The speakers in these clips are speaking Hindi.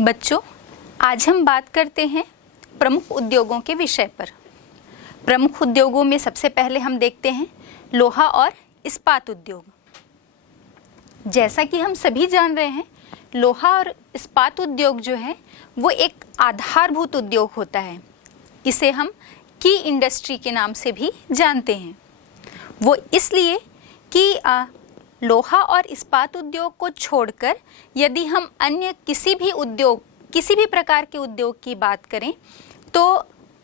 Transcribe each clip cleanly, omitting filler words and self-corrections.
बच्चों, आज हम बात करते हैं प्रमुख उद्योगों के विषय पर। प्रमुख उद्योगों में सबसे पहले हम देखते हैं लोहा और इस्पात उद्योग। जैसा कि हम सभी जान रहे हैं, लोहा और इस्पात उद्योग जो है वो एक आधारभूत उद्योग होता है। इसे हम की इंडस्ट्री के नाम से भी जानते हैं। वो इसलिए कि लोहा और इस्पात उद्योग को छोड़कर यदि हम अन्य किसी भी प्रकार के उद्योग की बात करें तो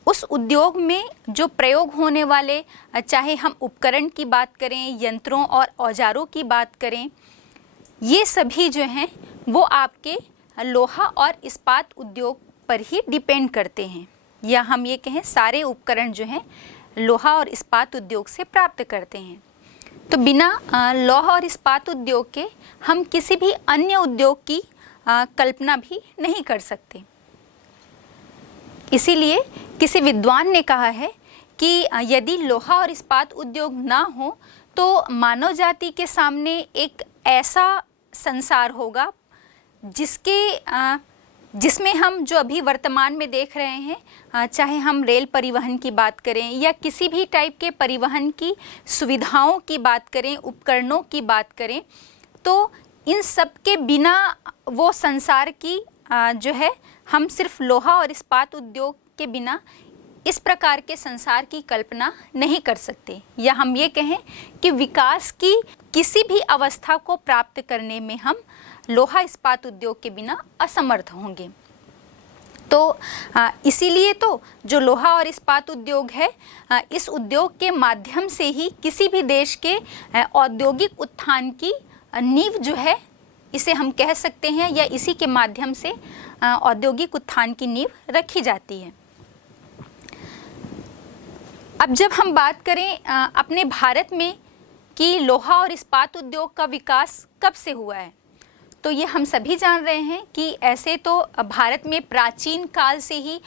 उस उद्योग में जो प्रयोग होने वाले, चाहे हम उपकरण की बात करें, यंत्रों और औजारों की बात करें, ये सभी जो हैं वो आपके लोहा और इस्पात उद्योग पर ही डिपेंड करते हैं, या हम ये कहें सारे उपकरण जो हैं लोहा और इस्पात उद्योग से प्राप्त करते हैं। तो बिना लोहा और इस्पात उद्योग के हम किसी भी अन्य उद्योग की कल्पना भी नहीं कर सकते। इसीलिए किसी विद्वान ने कहा है कि यदि लोहा और इस्पात उद्योग ना हो तो मानव जाति के सामने एक ऐसा संसार होगा जिसमें हम जो अभी वर्तमान में देख रहे हैं, चाहे हम रेल परिवहन की बात करें या किसी भी टाइप के परिवहन की सुविधाओं की बात करें, उपकरणों की बात करें, तो इन सब के बिना वो संसार की जो है हम सिर्फ लोहा और इस्पात उद्योग के बिना इस प्रकार के संसार की कल्पना नहीं कर सकते, या हम ये कहें कि विकास की किसी भी अवस्था को प्राप्त करने में हम लोहा इस्पात उद्योग के बिना असमर्थ होंगे। तो इसीलिए तो जो लोहा और इस्पात उद्योग है, इस उद्योग के माध्यम से ही किसी भी देश के औद्योगिक उत्थान की नींव जो है इसे हम कह सकते हैं, या इसी के माध्यम से औद्योगिक उत्थान की नींव रखी जाती है। अब जब हम बात करें अपने भारत में कि लोहा और इस्पात उद्योग का विकास कब से हुआ है, तो ये हम सभी जान रहे हैं कि ऐसे तो भारत में प्राचीन काल से ही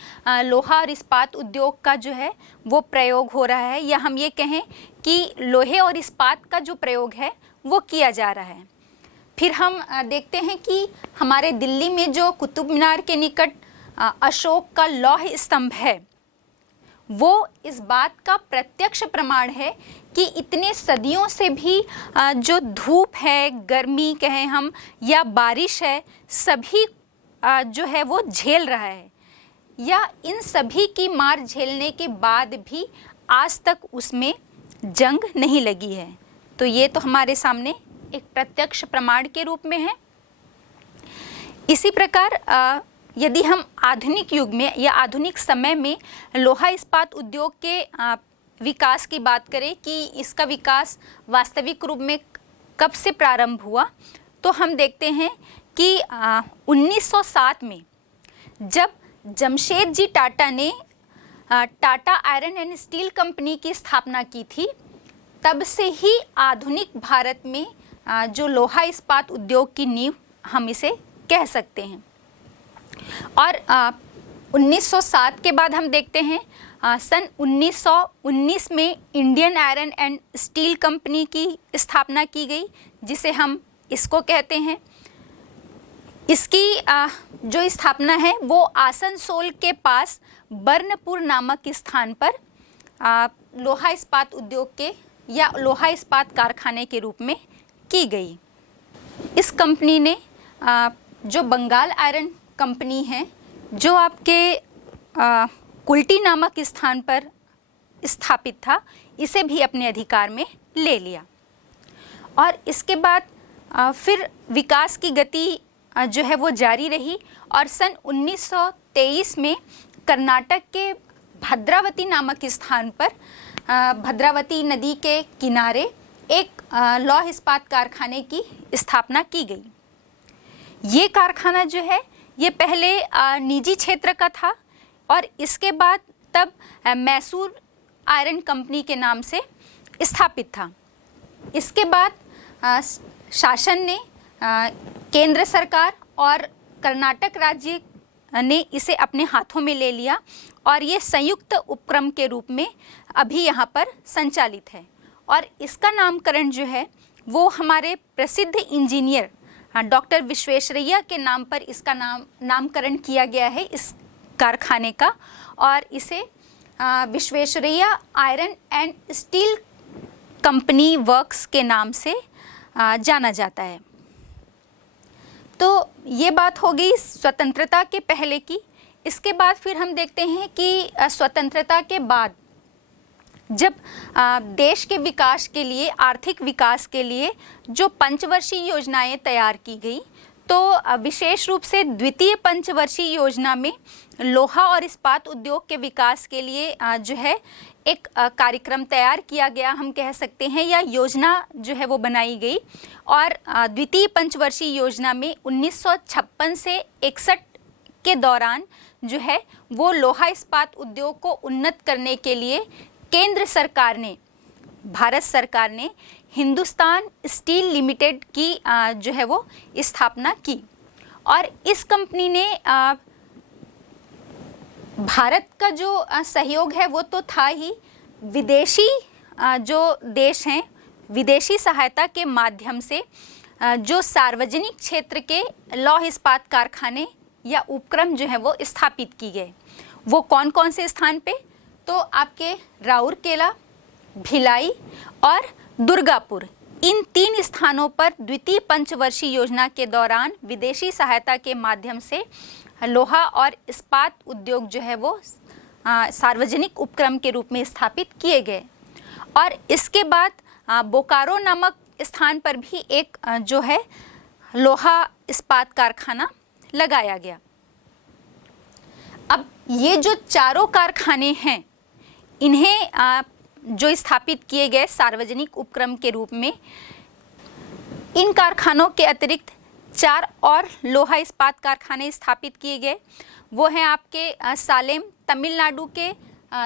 लोहा और इस्पात उद्योग का जो है वो प्रयोग हो रहा है, या हम ये कहें कि लोहे और इस्पात का जो प्रयोग है वो किया जा रहा है। फिर हम देखते हैं कि हमारे दिल्ली में जो कुतुब मीनार के निकट अशोक का लौह स्तंभ है, वो इस बात का प्रत्यक्ष प्रमाण है कि इतने सदियों से भी जो धूप है, गर्मी कहें हम, या बारिश है, सभी जो है वो झेल रहा है, या इन सभी की मार झेलने के बाद भी आज तक उसमें जंग नहीं लगी है। तो ये तो हमारे सामने एक प्रत्यक्ष प्रमाण के रूप में है। इसी प्रकार यदि हम आधुनिक युग में या आधुनिक समय में लोहा इस्पात उद्योग के विकास की बात करें कि इसका विकास वास्तविक रूप में कब से प्रारंभ हुआ, तो हम देखते हैं कि 1907 में जब जमशेदजी टाटा ने Tata iron and steel company की स्थापना की थी, तब से ही आधुनिक भारत में जो लोहा इस्पात उद्योग की नींव हम इसे कह सकते हैं। और 1907 के बाद हम देखते हैं सन 1919 में Indian iron and steel company की स्थापना की गई, जिसे हम इसको कहते हैं। इसकी जो स्थापना है वो आसनसोल के पास बर्नपुर नामक स्थान पर लोहा इस्पात उद्योग के या लोहा इस्पात कारखाने के रूप में की गई। इस कंपनी ने जो बंगाल आयरन कंपनी है, जो आपके कुल्टी नामक स्थान पर स्थापित था, इसे भी अपने अधिकार में ले लिया। और इसके बाद फिर विकास की गति जो है वो जारी रही, और सन 1923 में कर्नाटक के भद्रावती नामक स्थान पर भद्रावती नदी के किनारे एक लौह इस्पात कारखाने की स्थापना की गई। ये कारखाना जो है ये पहले निजी क्षेत्र का था, और इसके बाद तब मैसूर आयरन कंपनी के नाम से स्थापित था। इसके बाद शासन ने, केंद्र सरकार और कर्नाटक राज्य ने इसे अपने हाथों में ले लिया, और ये संयुक्त उपक्रम के रूप में अभी यहाँ पर संचालित है। और इसका नामकरण जो है वो हमारे प्रसिद्ध इंजीनियर डॉक्टर विश्वेश्वरैया के नाम पर इसका नामकरण किया गया है इस कारखाने का, और इसे Visvesvaraya iron and steel company works के नाम से जाना जाता है। तो ये बात हो गई स्वतंत्रता के पहले की। इसके बाद फिर हम देखते हैं कि स्वतंत्रता के बाद जब देश के विकास के लिए, आर्थिक विकास के लिए जो पंचवर्षीय योजनाएं तैयार की गई, तो विशेष रूप से द्वितीय पंचवर्षीय योजना में लोहा और इस्पात उद्योग के विकास के लिए जो है एक कार्यक्रम तैयार किया गया, हम कह सकते हैं, या योजना जो है वो बनाई गई। और द्वितीय पंचवर्षीय योजना में 1956 से 61 के दौरान जो है वो लोहा इस्पात उद्योग को उन्नत करने के लिए केंद्र सरकार ने, भारत सरकार ने हिंदुस्तान स्टील लिमिटेड की जो है वो स्थापना की। और इस कंपनी ने भारत का जो सहयोग है वो तो था ही, विदेशी जो देश हैं, विदेशी सहायता के माध्यम से जो सार्वजनिक क्षेत्र के लौह इस्पात कारखाने या उपक्रम जो है वो स्थापित की गए। वो कौन कौन से स्थान पे? तो आपके राउरकेला, भिलाई और दुर्गापुर, इन 3 स्थानों पर द्वितीय पंचवर्षीय योजना के दौरान विदेशी सहायता के माध्यम से लोहा और इस्पात उद्योग जो है वो सार्वजनिक उपक्रम के रूप में स्थापित किए गए। और इसके बाद बोकारो नामक स्थान पर भी एक जो है लोहा इस्पात कारखाना लगाया गया। अब ये जो चारों कारखाने हैं, इन्हें जो स्थापित किए गए सार्वजनिक उपक्रम के रूप में, इन कारखानों के अतिरिक्त 4 और लोहा इस्पात कारखाने स्थापित किए गए। वो हैं आपके सालेम, तमिलनाडु के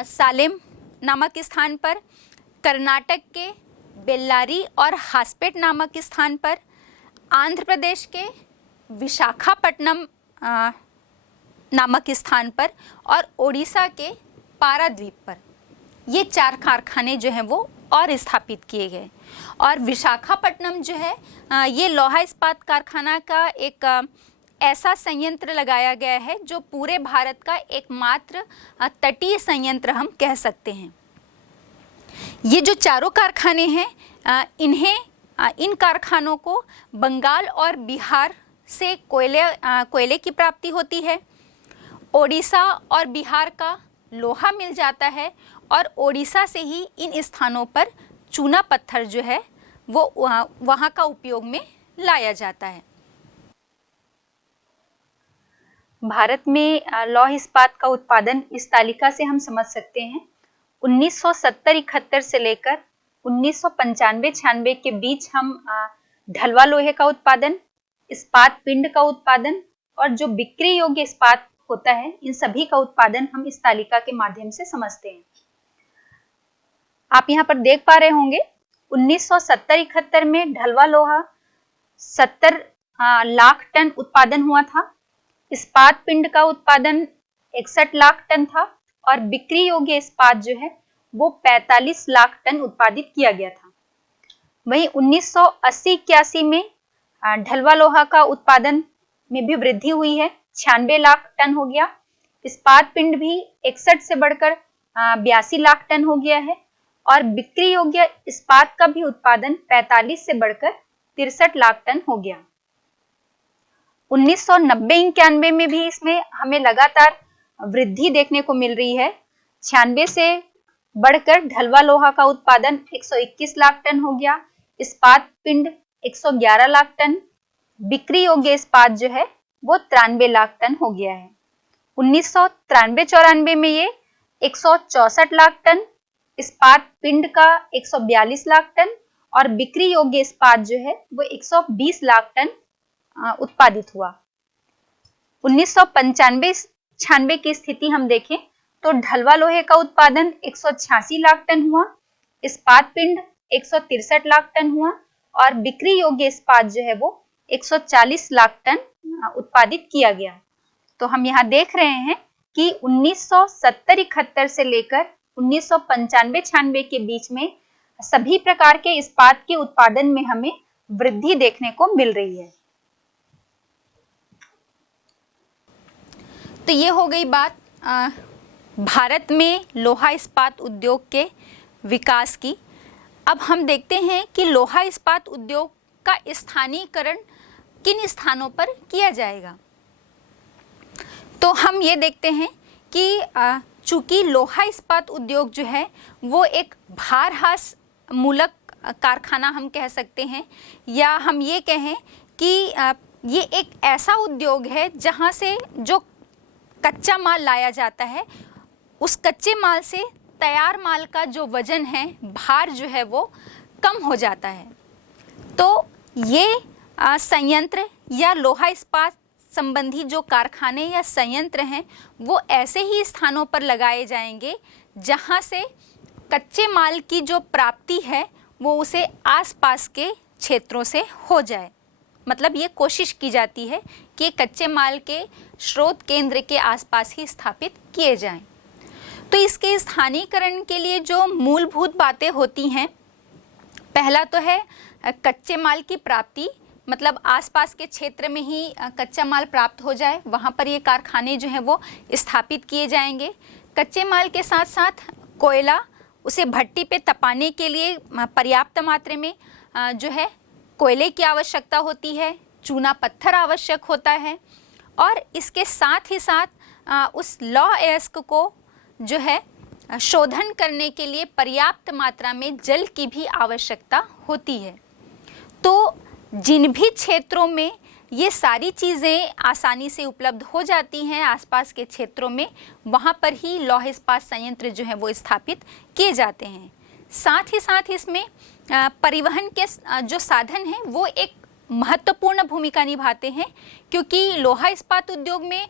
सालेम नामक स्थान पर, कर्नाटक के बेल्लारी और हासपेट नामक स्थान पर, आंध्र प्रदेश के विशाखापट्टनम नामक स्थान पर, और ओडिशा के पाराद्वीप पर। ये 4 कारखाने जो हैं वो और स्थापित किए गए। और विशाखापट्टनम जो है ये लोहा इस्पात कारखाना का एक ऐसा संयंत्र लगाया गया है जो पूरे भारत का एकमात्र तटीय संयंत्र हम कह सकते हैं। ये जो चारों कारखाने हैं, इन कारखानों को बंगाल और बिहार से कोयले की प्राप्ति होती है। ओडिशा और बिहार का लोहा मिल जाता है, और ओडिशा से ही इन स्थानों पर चूना पत्थर जो है वो वहाँ का उपयोग में लाया जाता है। भारत में लौह इस्पात का उत्पादन इस तालिका से हम समझ सकते हैं। 1970-71 से लेकर 1995-96 के बीच हम ढलवा लोहे का उत्पादन, इस्पात पिंड का उत्पादन और जो बिक्री योग्य इस्पात होता है, इन सभी का उत्पादन हम इस तालिका के माध्यम से समझते हैं। आप यहाँ पर देख पा रहे होंगे 1970-71 में ढलवा लोहा 70 लाख टन उत्पादन हुआ था, इस्पात पिंड का उत्पादन 61 लाख टन था, और बिक्री योग्य इस्पात जो है वो 45 लाख टन उत्पादित किया गया था। वहीं 1980-81 में ढलवा लोहा का उत्पादन में भी वृद्धि हुई है, 96 लाख टन हो गया। इस्पात पिंड भी 61 से बढ़कर 82 लाख टन हो गया है, और बिक्री योग्य इस्पात का भी उत्पादन 45 से बढ़कर 63 लाख टन हो गया। 1990-91 में भी इसमें हमें लगातार वृद्धि देखने को मिल रही है। 96 से बढ़कर ढलवा लोहा का उत्पादन 121 लाख टन हो गया, इस्पात पिंड 111 लाख टन, बिक्री योग्य इस्पात जो है वो 93 लाख टन हो गया है। 1993-94 में ये 164 लाख टन, इस्पात पिंड का 142 लाख टन और बिक्री योग्य इस्पात जो है वो 120 लाख टन उत्पादित हुआ। 1995-96 की स्थिति हम देखें तो ढलवा लोहे का उत्पादन 186 लाख टन हुआ, इस्पात पिंड 163 लाख टन हुआ और बिक्री योग्य इस्पात जो है वो 140 लाख टन उत्पादित किया गया। तो हम यहाँ देख रहे हैं कि 1970-71 से लेकर 1995-96 के बीच में सभी प्रकार के इस्पात के उत्पादन में हमें वृद्धि देखने को मिल रही है। तो ये हो गई बात भारत में लोहा इस्पात उद्योग के विकास की। अब हम देखते हैं कि लोहा इस्पात उद्योग का स्थानीयकरण किन स्थानों पर किया जाएगा। तो हम ये देखते हैं कि चूँकि लोहा इस्पात उद्योग जो है वो एक भारहास मूलक कारखाना हम कह सकते हैं, या हम ये कहें कि ये एक ऐसा उद्योग है जहाँ से जो कच्चा माल लाया जाता है, उस कच्चे माल से तैयार माल का जो वजन है, भार जो है वो कम हो जाता है। तो ये संयंत्र या लोहा इस्पात संबंधी जो कारखाने या संयंत्र हैं वो ऐसे ही स्थानों पर लगाए जाएंगे जहां से कच्चे माल की जो प्राप्ति है वो उसे आसपास के क्षेत्रों से हो जाए। मतलब ये कोशिश की जाती है कि कच्चे माल के स्रोत केंद्र के आसपास ही स्थापित किए जाएं। तो इसके स्थानीयकरण के लिए जो मूलभूत बातें होती हैं, पहला तो है कच्चे माल की प्राप्ति, मतलब आसपास के क्षेत्र में ही कच्चा माल प्राप्त हो जाए, वहाँ पर ये कारखाने जो हैं वो स्थापित किए जाएंगे। कच्चे माल के साथ साथ कोयला, उसे भट्टी पे तपाने के लिए पर्याप्त मात्रा में जो है कोयले की आवश्यकता होती है, चूना पत्थर आवश्यक होता है, और इसके साथ ही साथ उस लौह अयस्क को जो है शोधन करने के लिए पर्याप्त मात्रा में जल की भी आवश्यकता होती है। तो जिन भी क्षेत्रों में ये सारी चीज़ें आसानी से उपलब्ध हो जाती हैं आसपास के क्षेत्रों में, वहाँ पर ही लौह इस्पात संयंत्र जो है वो स्थापित किए जाते हैं। साथ ही साथ इसमें परिवहन के जो साधन हैं वो एक महत्वपूर्ण भूमिका निभाते हैं, क्योंकि लोहा इस्पात उद्योग में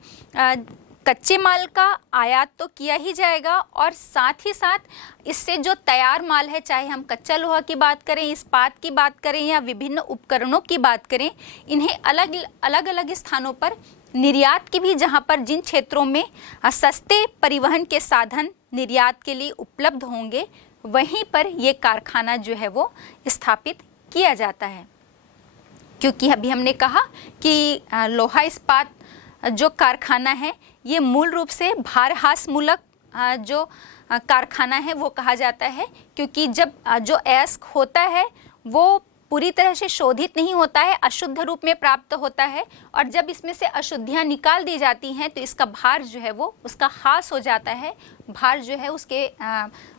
कच्चे माल का आयात तो किया ही जाएगा, और साथ ही साथ इससे जो तैयार माल है, चाहे हम कच्चा लोहा की बात करें, इस्पात की बात करें या विभिन्न उपकरणों की बात करें, इन्हें अलग अलग स्थानों पर निर्यात की भी, जहां पर जिन क्षेत्रों में सस्ते परिवहन के साधन निर्यात के लिए उपलब्ध होंगे, वहीं पर ये कारखाना जो है वो स्थापित किया जाता है। क्योंकि अभी हमने कहा कि लोहा इस्पात जो कारखाना है ये मूल रूप से भारहास मूलक जो कारखाना है वो कहा जाता है, क्योंकि जब जो अयस्क होता है वो पूरी तरह से शोधित नहीं होता है, अशुद्ध रूप में प्राप्त होता है, और जब इसमें से अशुद्धियाँ निकाल दी जाती हैं तो इसका भार जो है वो उसका ह्रास हो जाता है, भार जो है उसके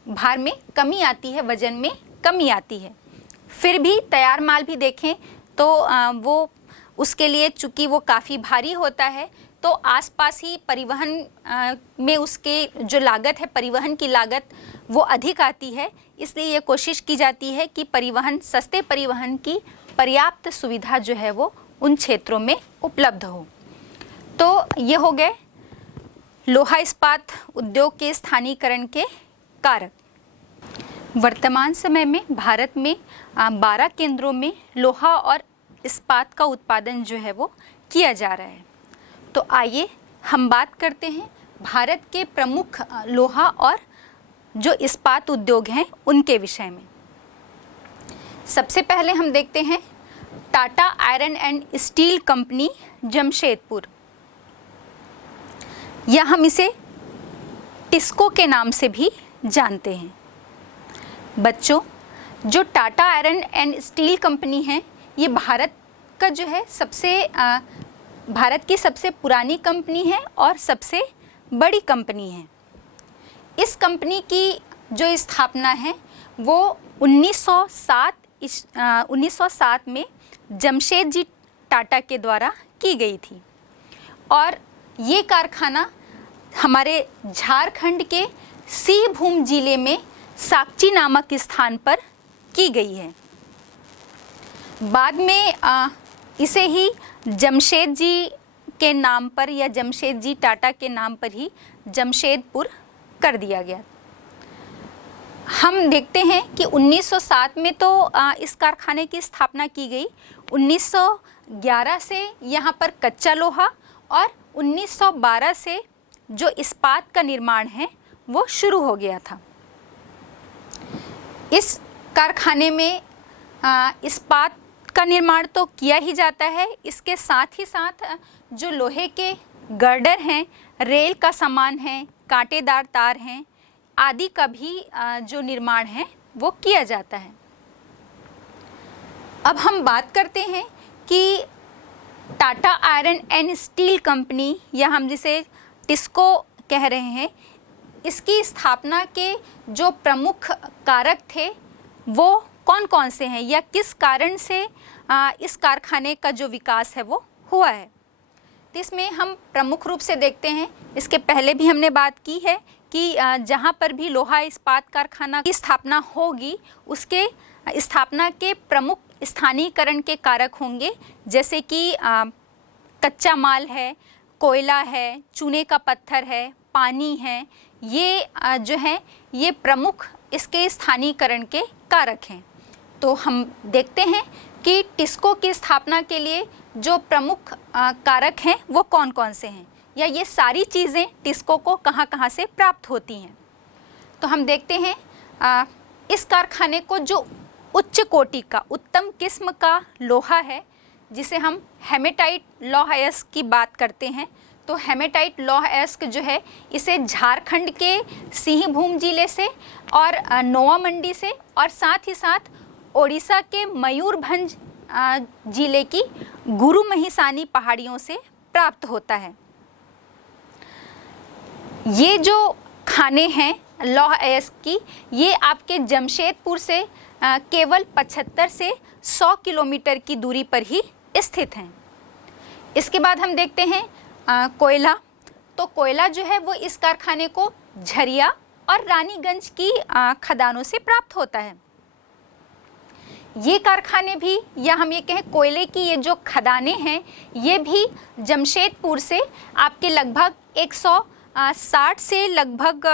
भार में कमी आती है, वजन में कमी आती है। फिर भी तैयार माल भी देखें तो वो उसके लिए चूँकि वो काफ़ी भारी होता है, तो आसपास ही परिवहन में उसके जो लागत है, परिवहन की लागत वो अधिक आती है। इसलिए ये कोशिश की जाती है कि परिवहन, सस्ते परिवहन की पर्याप्त सुविधा जो है वो उन क्षेत्रों में उपलब्ध हो। तो ये हो गए लोहा इस्पात उद्योग के स्थानीयकरण के कारक। वर्तमान समय में भारत में 12 केंद्रों में लोहा और इस्पात का उत्पादन जो है वो किया जा रहा है। तो आइए हम बात करते हैं भारत के प्रमुख लोहा और जो इस्पात उद्योग हैं उनके विषय में। सबसे पहले हम देखते हैं Tata iron and steel company Jamshedpur, या हम इसे टिस्को के नाम से भी जानते हैं। बच्चों, जो Tata iron and steel company है ये भारत का जो है भारत की सबसे पुरानी कंपनी है और सबसे बड़ी कंपनी है। इस कंपनी की जो स्थापना है वो 1907 में जमशेद जी टाटा के द्वारा की गई थी, और ये कारखाना हमारे झारखंड के सिंहभूम जिले में साकची नामक स्थान पर की गई है। बाद में इसे ही जमशेद जी के नाम पर या जमशेद जी टाटा के नाम पर ही जमशेदपुर कर दिया गया। हम देखते हैं कि 1907 में तो इस कारखाने की स्थापना की गई। 1911 से यहाँ पर कच्चा लोहा और 1912 से जो इस्पात का निर्माण है वो शुरू हो गया था। इस कारखाने में इस्पात का निर्माण तो किया ही जाता है, इसके साथ ही साथ जो लोहे के गर्डर हैं, रेल का सामान है, कांटेदार तार हैं आदि का भी जो निर्माण है वो किया जाता है। अब हम बात करते हैं कि Tata iron and steel company, या हम जिसे टिस्को कह रहे हैं, इसकी स्थापना के जो प्रमुख कारक थे वो कौन कौन से हैं, या किस कारण से इस कारखाने का जो विकास है वो हुआ है। तो इसमें हम प्रमुख रूप से देखते हैं, इसके पहले भी हमने बात की है कि जहाँ पर भी लोहा इस्पात कारखाना की स्थापना होगी उसके स्थापना के प्रमुख स्थानीयकरण के कारक होंगे, जैसे कि कच्चा माल है, कोयला है, चूने का पत्थर है, पानी है, ये जो है ये प्रमुख इसके स्थानीयकरण के कारक हैं। तो हम देखते हैं कि टिस्को की स्थापना के लिए जो प्रमुख कारक हैं वो कौन कौन से हैं, या ये सारी चीज़ें टिस्को को कहाँ कहाँ से प्राप्त होती हैं। तो हम देखते हैं इस कारखाने को जो उच्च कोटि का उत्तम किस्म का लोहा है, जिसे हम हेमेटाइट लौह अयस्क की बात करते हैं, तो हेमेटाइट लौह अयस्क जो है इसे झारखंड के सिंहभूम जिले से और नोआ मंडी से और साथ ही साथ ओडिशा के मयूरभंज जिले की गुरु महिसानी पहाड़ियों से प्राप्त होता है। ये जो खाने हैं लौह अयस्क की, ये आपके जमशेदपुर से केवल 75 से 100 किलोमीटर की दूरी पर ही स्थित हैं। इसके बाद हम देखते हैं कोयला। तो कोयला जो है वो इस कारखाने को झरिया और रानीगंज की खदानों से प्राप्त होता है। ये कारखाने भी, या हम ये कहें कोयले की ये जो खदानें हैं, ये भी जमशेदपुर से आपके लगभग 160 से लगभग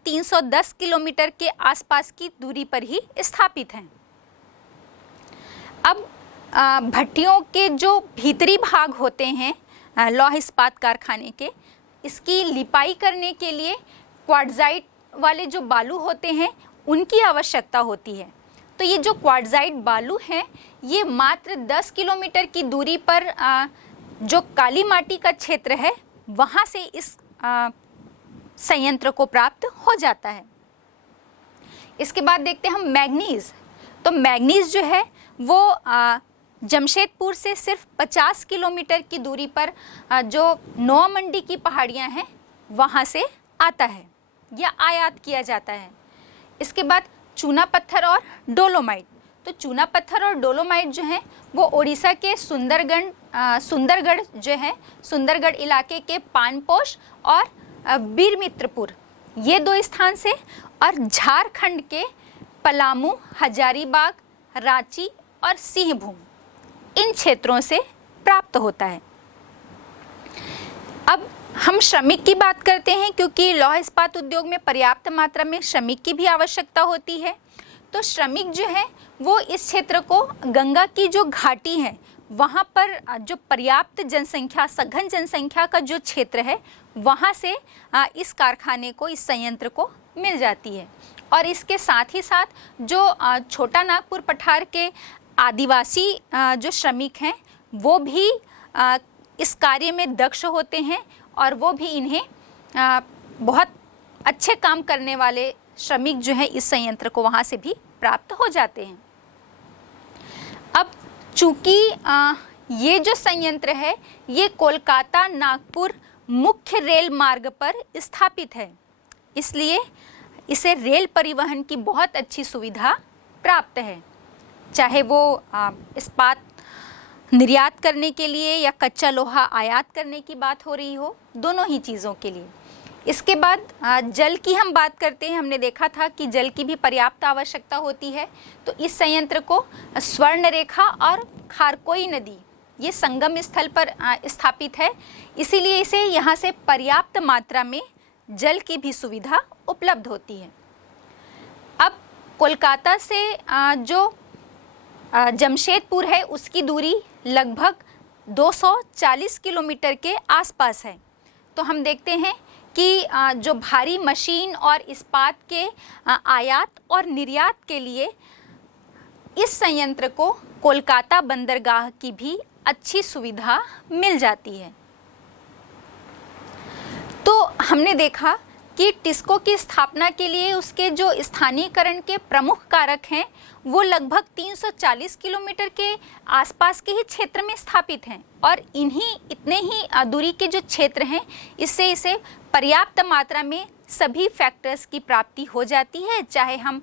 310 किलोमीटर के आसपास की दूरी पर ही स्थापित हैं। अब भट्टियों के जो भीतरी भाग होते हैं लौह इस्पात कारखाने के, इसकी लिपाई करने के लिए क्वार्ट्जाइट वाले जो बालू होते हैं उनकी आवश्यकता होती है। तो ये जो क्वार्ट्जाइट बालू हैं ये मात्र 10 किलोमीटर की दूरी पर जो काली माटी का क्षेत्र है वहाँ से इस संयंत्र को प्राप्त हो जाता है। इसके बाद देखते हैं हम मैग्नीज। तो मैग्नीज जो है वो जमशेदपुर से सिर्फ 50 किलोमीटर की दूरी पर जो नोआ मंडी की पहाड़ियाँ हैं वहाँ से आता है या आयात किया जाता है। इसके बाद चूना पत्थर और डोलोमाइट। तो चूना पत्थर और डोलोमाइट जो हैं वो ओडिशा के सुंदरगढ़ जो है, सुंदरगढ़ इलाके के पानपोष और बीरमित्रपुर, ये 2 स्थान से, और झारखंड के पलामू, हजारीबाग, रांची और सिंहभूम, इन क्षेत्रों से प्राप्त होता है। अब हम श्रमिक की बात करते हैं, क्योंकि लौह इस्पात उद्योग में पर्याप्त मात्रा में श्रमिक की भी आवश्यकता होती है। तो श्रमिक जो है वो इस क्षेत्र को, गंगा की जो घाटी है वहाँ पर जो पर्याप्त जनसंख्या, सघन जनसंख्या का जो क्षेत्र है वहाँ से इस कारखाने को, इस संयंत्र को मिल जाती है। और इसके साथ ही साथ जो छोटा नागपुर पठार के आदिवासी जो श्रमिक हैं वो भी इस कार्य में दक्ष होते हैं और वो भी इन्हें बहुत अच्छे काम करने वाले श्रमिक जो हैं इस संयंत्र को वहाँ से भी प्राप्त हो जाते हैं। अब चूँकि ये जो संयंत्र है ये कोलकाता नागपुर मुख्य रेल मार्ग पर स्थापित है, इसलिए इसे रेल परिवहन की बहुत अच्छी सुविधा प्राप्त है, चाहे वो इस्पात निर्यात करने के लिए या कच्चा लोहा आयात करने की बात हो रही हो, दोनों ही चीज़ों के लिए। इसके बाद जल की हम बात करते हैं। हमने देखा था कि जल की भी पर्याप्त आवश्यकता होती है। तो इस संयंत्र को स्वर्णरेखा और खारकोई नदी ये संगम स्थल पर स्थापित है, इसीलिए इसे यहाँ से पर्याप्त मात्रा में जल की भी सुविधा उपलब्ध होती है। अब कोलकाता से जो जमशेदपुर है उसकी दूरी लगभग 240 किलोमीटर के आसपास है। तो हम देखते हैं कि जो भारी मशीन और इस्पात के आयात और निर्यात के लिए इस संयंत्र को कोलकाता बंदरगाह की भी अच्छी सुविधा मिल जाती है। हमने देखा कि टिस्को की स्थापना के लिए उसके जो स्थानीयकरण के प्रमुख कारक हैं वो लगभग 340 किलोमीटर के आसपास के ही क्षेत्र में स्थापित हैं और इन्हीं इतने ही दूरी के जो क्षेत्र हैं इससे इसे पर्याप्त मात्रा में सभी फैक्टर्स की प्राप्ति हो जाती है, चाहे हम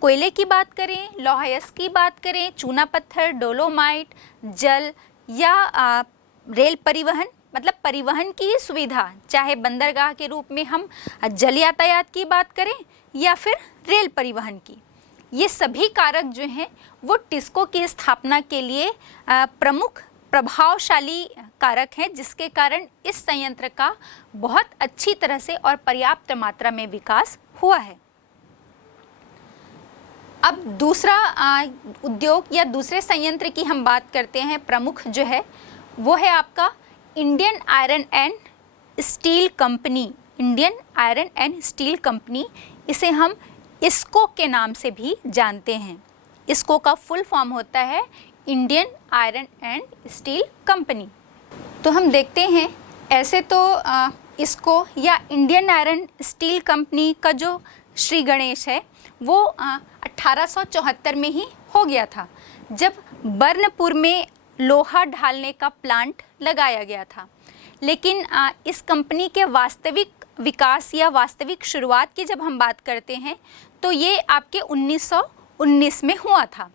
कोयले की बात करें, लौह अयस्क की बात करें, चूना पत्थर, डोलोमाइट, जल या रेल परिवहन, मतलब परिवहन की सुविधा, चाहे बंदरगाह के रूप में हम जल यातायात की बात करें या फिर रेल परिवहन की। ये सभी कारक जो हैं वो टिस्को की स्थापना के लिए प्रमुख प्रभावशाली कारक हैं, जिसके कारण इस संयंत्र का बहुत अच्छी तरह से और पर्याप्त मात्रा में विकास हुआ है। अब दूसरा उद्योग या दूसरे संयंत्र की हम बात करते हैं, प्रमुख जो है वो है आपका Indian iron and steel company. Indian iron and steel company, इसे हम इसको के नाम से भी जानते हैं। इसको का फुल फॉर्म होता है Indian iron and steel company. तो हम देखते हैं ऐसे तो इसको या इंडियन आयरन स्टील कंपनी का जो श्री गणेश है वो 1874 में ही हो गया था, जब बर्नपुर में लोहा ढालने का प्लांट लगाया गया था। लेकिन इस कंपनी के वास्तविक विकास या वास्तविक शुरुआत की जब हम बात करते हैं तो ये आपके 1919 में हुआ था।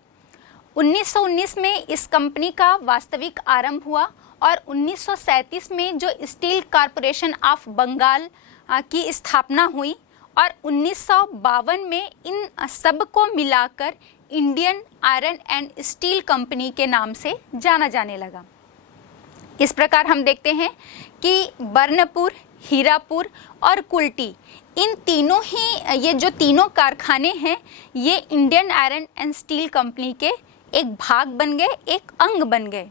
1919 में इस कंपनी का वास्तविक आरंभ हुआ और 1937 में जो स्टील कॉरपोरेशन ऑफ बंगाल की स्थापना हुई और 1952 में इन सब को मिलाकर Indian iron and steel company के नाम से जाना जाने लगा। इस प्रकार हम देखते हैं कि बर्नपुर, हीरापुर और कुल्टी, इन तीनों ही ये जो तीनों कारखाने हैं ये Indian iron and steel company के एक भाग बन गए, एक अंग बन गए।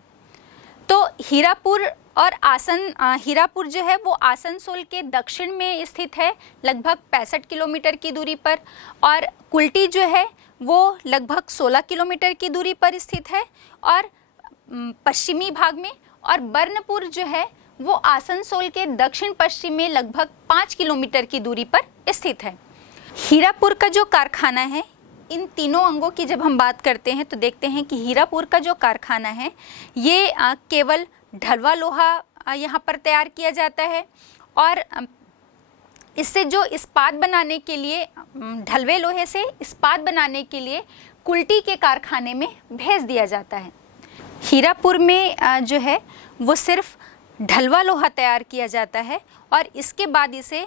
तो हीरापुर और हीरापुर जो है वो आसनसोल के दक्षिण में स्थित है, लगभग 65 किलोमीटर की दूरी पर, और कुल्टी जो है वो लगभग 16 किलोमीटर की दूरी पर स्थित है और पश्चिमी भाग में, और बर्नपुर जो है वो आसनसोल के दक्षिण पश्चिम में लगभग 5 किलोमीटर की दूरी पर स्थित है। हीरापुर का जो कारखाना है, इन तीनों अंगों की जब हम बात करते हैं तो देखते हैं कि हीरापुर का जो कारखाना है ये केवल ढलवा लोहा यहाँ पर तैयार किया जाता है और इससे जो इस्पात बनाने के लिए, ढलवे लोहे से इस्पात बनाने के लिए कुल्टी के कारखाने में भेज दिया जाता है। हीरापुर में जो है वो सिर्फ ढलवा लोहा तैयार किया जाता है और इसके बाद इसे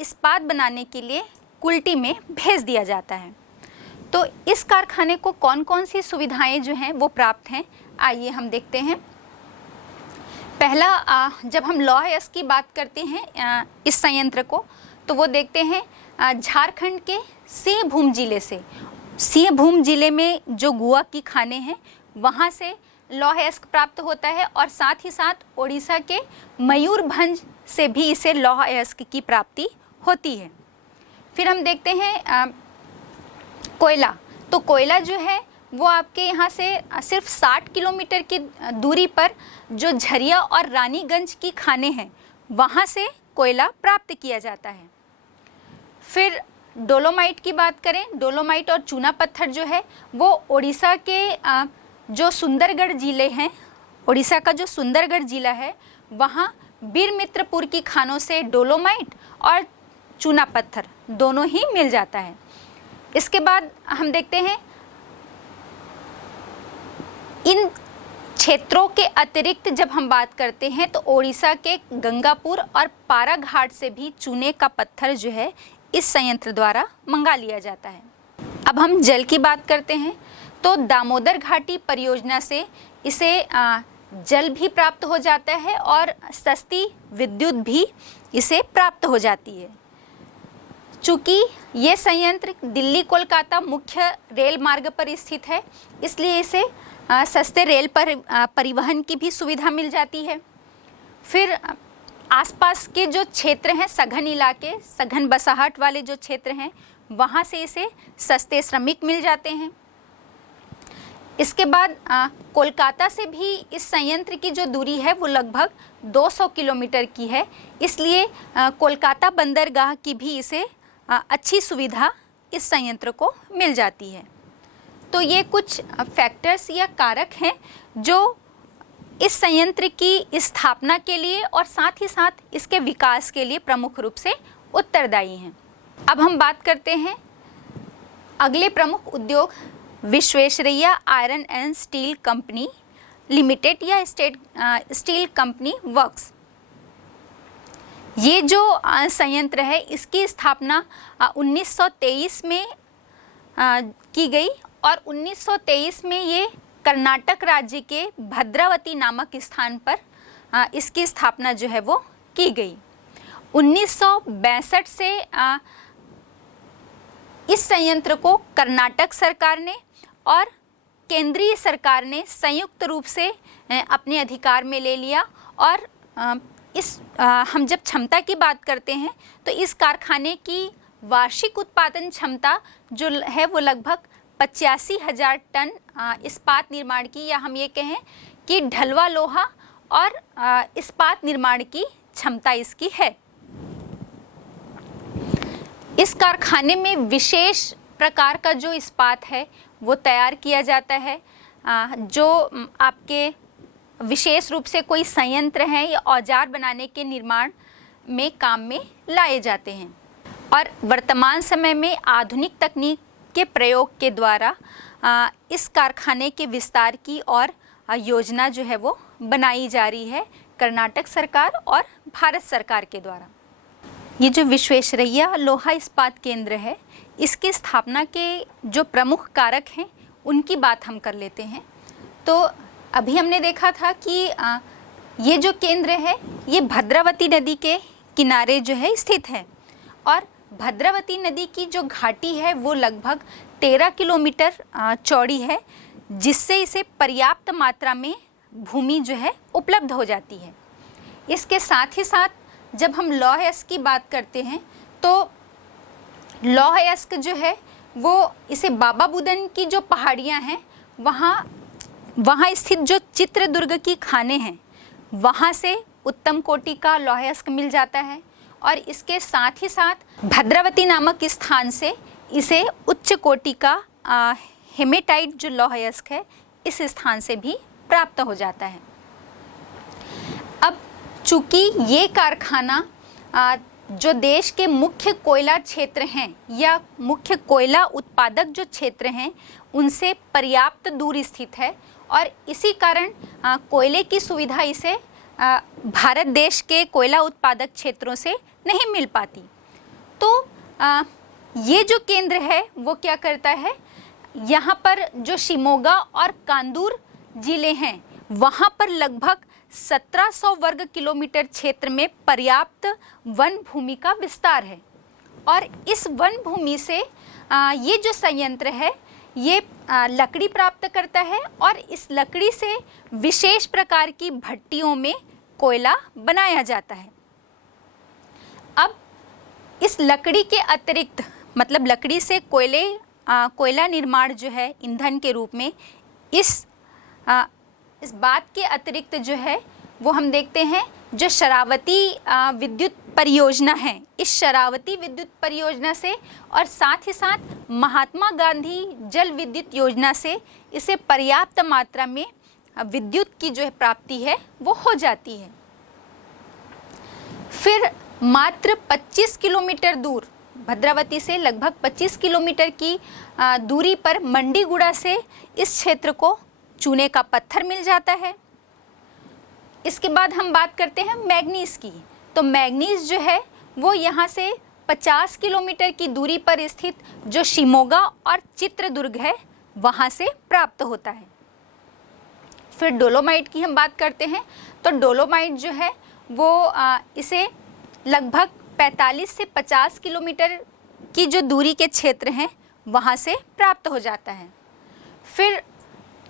इस्पात बनाने के लिए कुल्टी में भेज दिया जाता है। तो इस कारखाने को कौन कौन सी सुविधाएं जो हैं वो प्राप्त हैं, आइए हम देखते हैं। पहला, जब हम लौह अयस्क की बात करते हैं इस संयंत्र को, तो वो देखते हैं झारखंड के सिंहभूम जिले से। सिंहभूम जिले में जो गुआ की खाने हैं वहाँ से लौह अयस्क प्राप्त होता है और साथ ही साथ ओडिशा के मयूरभंज से भी इसे लौह अयस्क की प्राप्ति होती है। फिर हम देखते हैं कोयला। तो कोयला जो है वो आपके यहाँ से सिर्फ 60 किलोमीटर की दूरी पर जो झरिया और रानीगंज की खाने हैं वहाँ से कोयला प्राप्त किया जाता है। फिर डोलोमाइट की बात करें, डोलोमाइट और चूना पत्थर जो है वो ओडिशा के जो सुंदरगढ़ जिले हैं, ओडिशा का जो सुंदरगढ़ जिला है वहाँ बीरमित्रपुर की खानों से डोलोमाइट और चूना पत्थर दोनों ही मिल जाता है। इसके बाद हम देखते हैं इन क्षेत्रों के अतिरिक्त जब हम बात करते हैं तो ओडिशा के गंगापुर और पारा घाट से भी चूने का पत्थर जो है इस संयंत्र द्वारा मंगा लिया जाता है। अब हम जल की बात करते हैं तो दामोदर घाटी परियोजना से इसे जल भी प्राप्त हो जाता है और सस्ती विद्युत भी इसे प्राप्त हो जाती है। चूँकि ये संयंत्र दिल्ली कोलकाता मुख्य रेल मार्ग पर स्थित है, इसलिए इसे सस्ते रेल पर परिवहन की भी सुविधा मिल जाती है। फिर आसपास के जो क्षेत्र हैं, सघन इलाके, सघन बसाहट वाले जो क्षेत्र हैं, वहाँ से इसे सस्ते श्रमिक मिल जाते हैं। इसके बाद कोलकाता से भी इस संयंत्र की जो दूरी है वो लगभग 200 किलोमीटर की है, इसलिए कोलकाता बंदरगाह की भी इसे अच्छी सुविधा इस संयंत्र को मिल जाती है। तो ये कुछ फैक्टर्स या कारक हैं जो इस संयंत्र की स्थापना के लिए और साथ ही साथ इसके विकास के लिए प्रमुख रूप से उत्तरदायी हैं। अब हम बात करते हैं अगले प्रमुख उद्योग Visvesvaraya iron and steel company limited या स्टील कंपनी वर्क्स। ये जो संयंत्र है इसकी स्थापना 1923 में की गई और 1923 में ये कर्नाटक राज्य के भद्रावती नामक स्थान पर इसकी स्थापना जो है वो की गई। 1962 से इस संयंत्र को कर्नाटक सरकार ने और केंद्रीय सरकार ने संयुक्त रूप से अपने अधिकार में ले लिया और हम जब क्षमता की बात करते हैं तो इस कारखाने की वार्षिक उत्पादन क्षमता जो है वो लगभग 85,000 टन इस्पात निर्माण की, या हम ये कहें कि ढलवा लोहा और इस्पात निर्माण की क्षमता इसकी है। इस कारखाने में विशेष प्रकार का जो इस्पात है वो तैयार किया जाता है, जो आपके विशेष रूप से कोई संयंत्र है या औजार बनाने के निर्माण में काम में लाए जाते हैं। और वर्तमान समय में आधुनिक तकनीक के प्रयोग के द्वारा इस कारखाने के विस्तार की और योजना जो है वो बनाई जा रही है कर्नाटक सरकार और भारत सरकार के द्वारा। ये जो विश्वेश्वरैया लोहा इस्पात केंद्र है इसकी स्थापना के जो प्रमुख कारक हैं उनकी बात हम कर लेते हैं। तो अभी हमने देखा था कि ये जो केंद्र है ये भद्रावती नदी के किनारे जो है स्थित है और भद्रावती नदी की जो घाटी है वो लगभग 13 किलोमीटर चौड़ी है, जिससे इसे पर्याप्त मात्रा में भूमि जो है उपलब्ध हो जाती है। इसके साथ ही साथ जब हम लौह अयस्क की बात करते हैं तो लौह अयस्क जो है वो इसे बाबा बुदन की जो पहाड़ियाँ हैं वहाँ स्थित जो चित्रदुर्ग की खानें हैं वहाँ से उत्तम कोटि का लौह अयस्क मिल जाता है और इसके साथ ही साथ भद्रावती नामक स्थान से इसे उच्च कोटि का हेमेटाइट जो लौह अयस्क है इस स्थान से भी प्राप्त हो जाता है। अब चूँकि ये कारखाना जो देश के मुख्य कोयला क्षेत्र हैं या मुख्य कोयला उत्पादक जो क्षेत्र हैं उनसे पर्याप्त दूर स्थित है और इसी कारण कोयले की सुविधा इसे भारत देश के कोयला उत्पादक क्षेत्रों से नहीं मिल पाती। तो ये जो केंद्र है वो क्या करता है, यहाँ पर जो शिमोगा और कांदूर जिले हैं वहाँ पर लगभग 1700 वर्ग किलोमीटर क्षेत्र में पर्याप्त वन भूमि का विस्तार है और इस वन भूमि से ये जो संयंत्र है ये लकड़ी प्राप्त करता है और इस लकड़ी से विशेष प्रकार की भट्टियों में कोयला बनाया जाता है। अब इस लकड़ी के अतिरिक्त मतलब लकड़ी से कोयला निर्माण जो है ईंधन के रूप में इस बात के अतिरिक्त जो है वो हम देखते हैं जो शरावती विद्युत परियोजना है, इस शरावती विद्युत परियोजना से और साथ ही साथ महात्मा गांधी जल विद्युत योजना से इसे पर्याप्त मात्रा में विद्युत की जो है प्राप्ति है वो हो जाती है। फिर मात्र 25 किलोमीटर दूर भद्रावती से लगभग 25 किलोमीटर की दूरी पर मंडीगुड़ा से इस क्षेत्र को चूने का पत्थर मिल जाता है। इसके बाद हम बात करते हैं मैग्नीज की। तो मैग्नीज जो है वो यहाँ से 50 किलोमीटर की दूरी पर स्थित जो शिमोगा और चित्रदुर्ग है वहाँ से प्राप्त होता है। फिर डोलोमाइट की हम बात करते हैं तो डोलोमाइट जो है वो इसे लगभग 45 से 50 किलोमीटर की जो दूरी के क्षेत्र हैं वहाँ से प्राप्त हो जाता है। फिर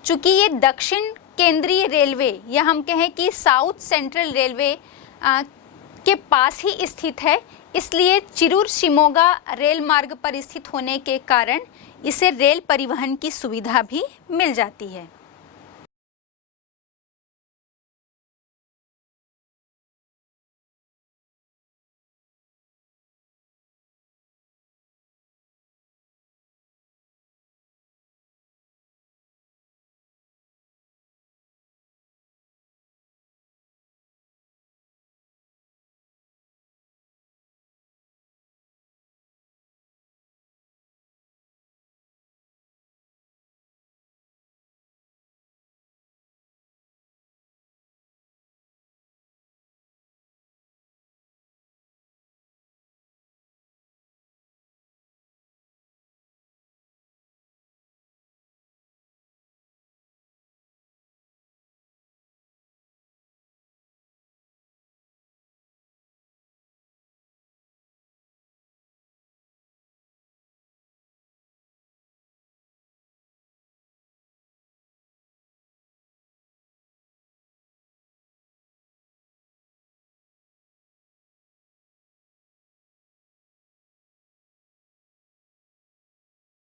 चूँकि ये दक्षिण केंद्रीय रेलवे या हम कहें कि साउथ सेंट्रल रेलवे के पास ही स्थित है, इसलिए चिरूर शिमोगा रेल मार्ग पर स्थित होने के कारण इससे रेल परिवहन की सुविधा भी मिल जाती है।